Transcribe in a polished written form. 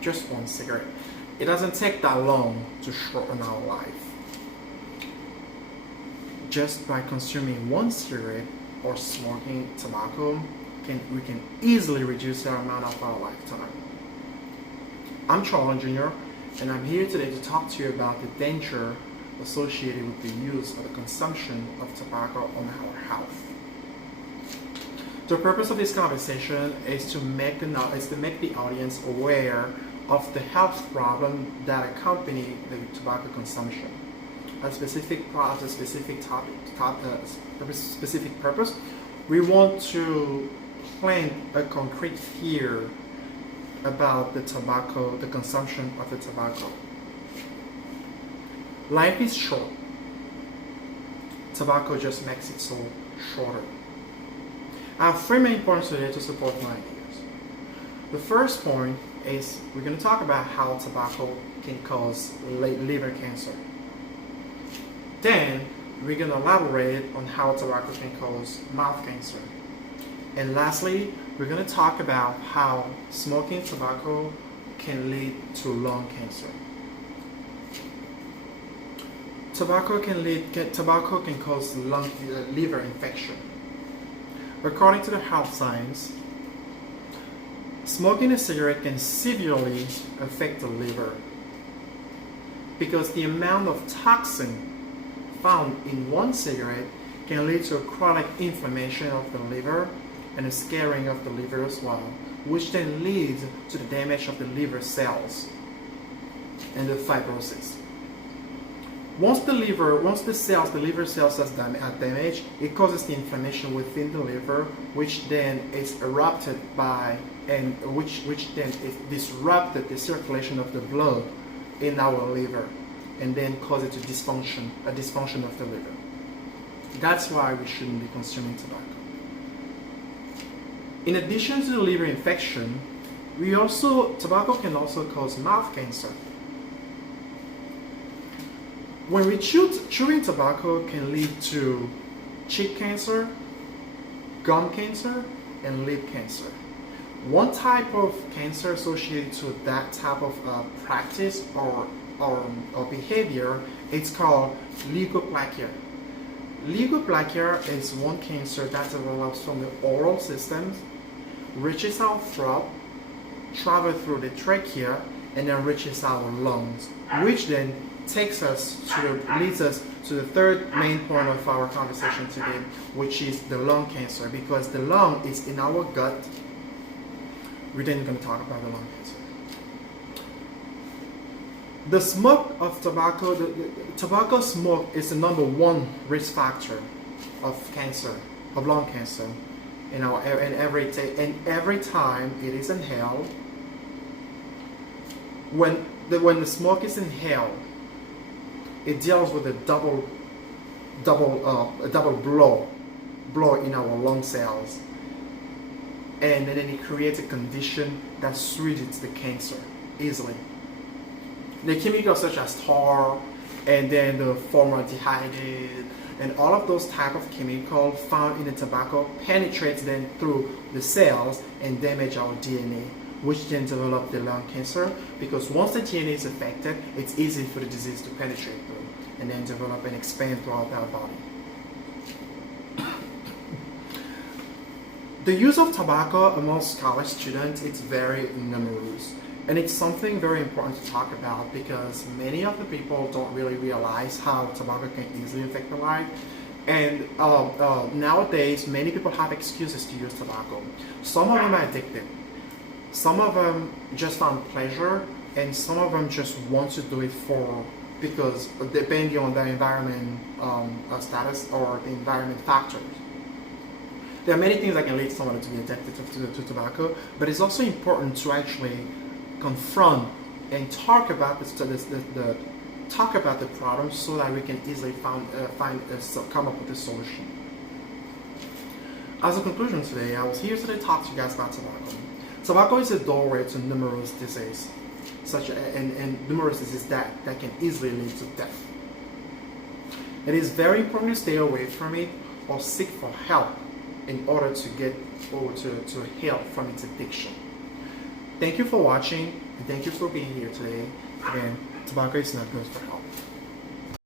Just one cigarette. It doesn't take that long to shorten our life. Just by consuming one cigarette or smoking tobacco, we can easily reduce the amount of our lifetime. I'm Charles Jr., and I'm here today to talk to you about the danger associated with the use or the consumption of tobacco on our health. The purpose of this conversation is to make the audience aware of the health problem that accompany the tobacco consumption. A specific product, a specific specific purpose. We want to plant a concrete fear about the tobacco, the consumption of the tobacco. Life is short. Tobacco just makes it so shorter. I have three main points today to support my ideas. The first point is we're going to talk about how tobacco can cause liver cancer. Then we're going to elaborate on how tobacco can cause mouth cancer. And lastly, we're going to talk about how smoking tobacco can lead to lung cancer. Tobacco can cause liver infection. According to the health science, smoking a cigarette can severely affect the liver because the amount of toxin found in one cigarette can lead to a chronic inflammation of the liver and a scarring of the liver as well, which then leads to the damage of the liver cells and the fibrosis. Once the liver cells are damaged, it causes the inflammation within the liver, which then is erupted by, and which then is disrupted the circulation of the blood in our liver, and then causes a dysfunction of the liver. That's why we shouldn't be consuming tobacco. In addition to the liver infection, tobacco can also cause mouth cancer. When we chewing tobacco can lead to cheek cancer, gum cancer, and lip cancer. One type of cancer associated to that type of practice or behavior, it's called leukoplakia. Leukoplakia is one cancer that develops from the oral system, reaches our throat, travels through the trachea, and then reaches our lungs, which then leads us to the third main point of our conversation today, which is the lung cancer. Because the lung is in our gut, we're then going to talk about the lung cancer. The smoke of tobacco, the tobacco smoke is the number one risk factor of cancer, of lung cancer, every time it is inhaled. When the smoke is inhaled, it deals with a double blow in our lung cells, and then it creates a condition that switches the cancer easily. The chemicals such as tar, and then the formaldehyde, and all of those type of chemicals found in the tobacco penetrates then through the cells and damage our DNA, which then develop the lung cancer, because once the DNA is affected, it's easy for the disease to penetrate through and then develop and expand throughout our body. The use of tobacco amongst college students is very numerous, and it's something very important to talk about because many of the people don't really realize how tobacco can easily affect their life. And nowadays, many people have excuses to use tobacco. Some of them are addicted. Some of them just found pleasure, and some of them just want to do it because depending on their environment status or the environment factors. There are many things that can lead someone to be addicted to tobacco, but it's also important to actually confront and talk about the problem so that we can easily come up with a solution. As a conclusion today, I was here today to talk to you guys about tobacco. Tobacco is a doorway to numerous diseases, and numerous diseases that can easily lead to death. It is very important to stay away from it or seek for help in order to get or to heal from its addiction. Thank you for watching and thank you for being here today. Again, tobacco is not good for health.